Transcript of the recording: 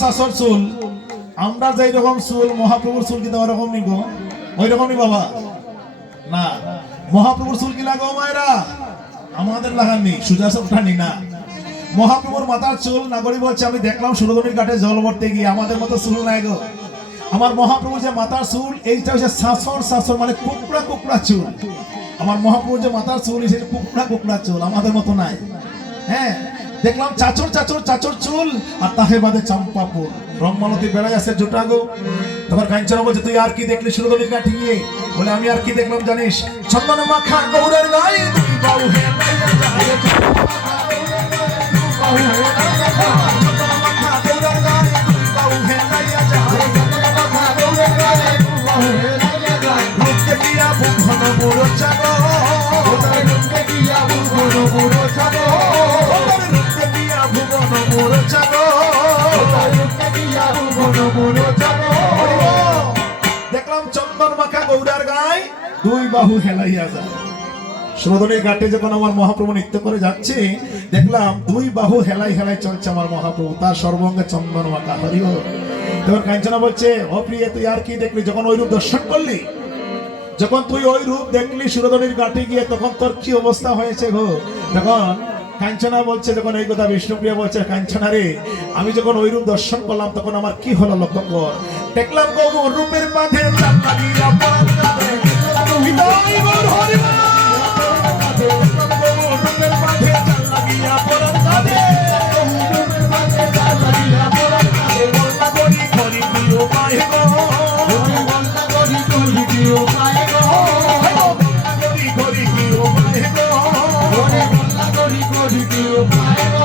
শাসর চুল আমরা যেই রকম চুল মহাপ্রভুর চুল কি ওরকম নিব ওই রকম নি বাবা না মহাপ্রভুর চুল কি লাগো মায়েরা আমাদের লাগাননি সুজা সবটানি না মহাপ্রভুর মাথার চুল নাগরিক বলছে আমি দেখলাম সুরধনির ঘাটে জল ভরতে গিয়ে আমাদের মতো চুল নাই গো আমার মহাপ্রভুর যে মাথার চুল এইটা হচ্ছে শাসর শাসর মানে কুকড়া কুকড়া চুল আমার মহাপ্রভুর যে মাথার চুল সেটা কুকড়া কুকড়া চুল আমাদের মতো নাই হ্যাঁ দেখলাম চাচর চাচর চাচর চুল আর তাহে বাদে চম্পাপুর রংমালতি বেড়াই আছে জোটাগো তোমার কাঞ্চনা বলছে তুই আর কি দেখলি সুরধনির ঘাটে গিয়ে বলে আমি আর কি দেখলাম জানিস চন্দন মাখা গৌরের গায়ে বাউ হে লাইয়া যায় দেখলাম চন্দন মাখা গৌরার গায়ে দুই বাহু হেলাইয়া যায় সুরধনির ঘাটে যখন আমার মহাপ্রভু নৃত্য করে যাচ্ছে দেখলাম দুই বাহু হেলাই হেলাই চলছে আমার মহাপ্রভু তার সর্বঙ্গে চন্দন মাখা হরি হরি তখন কাঞ্চনা বলছে ও প্রিয় তুই আর কি দেখলি যখন ওই রূপ দর্শন করলি যখন তুই ওই রূপ দেখলি সুরধনির ঘাটে গিয়ে তখন তোর কি অবস্থা হয়েছে গো তখন কাঞ্চনা বলছে যখন এই কথা বিষ্ণুপ্রিয়া বলছে কাঞ্চনা রে আমি যখন ওই রূপ দর্শন করলাম তখন আমার কি হলো লক্ষ্য কর দেখলাম গো রূপের মাঝে চাপ লাগিয়া পরাণ কাঁদে হৃদয় মোর হরি রূপের মাঝে চাপ লাগিয়া পরাণ কাঁদে রূপের মাঝে চাপ লাগিয়া পরাণ কাঁদে বলনা করি করি প্রিয় পায়ে গো বলনা করি করি প্রিয় পায়ে গো বলনা করি করি প্রিয় পায়ে গো বলনা করি করি প্রিয় পায়ে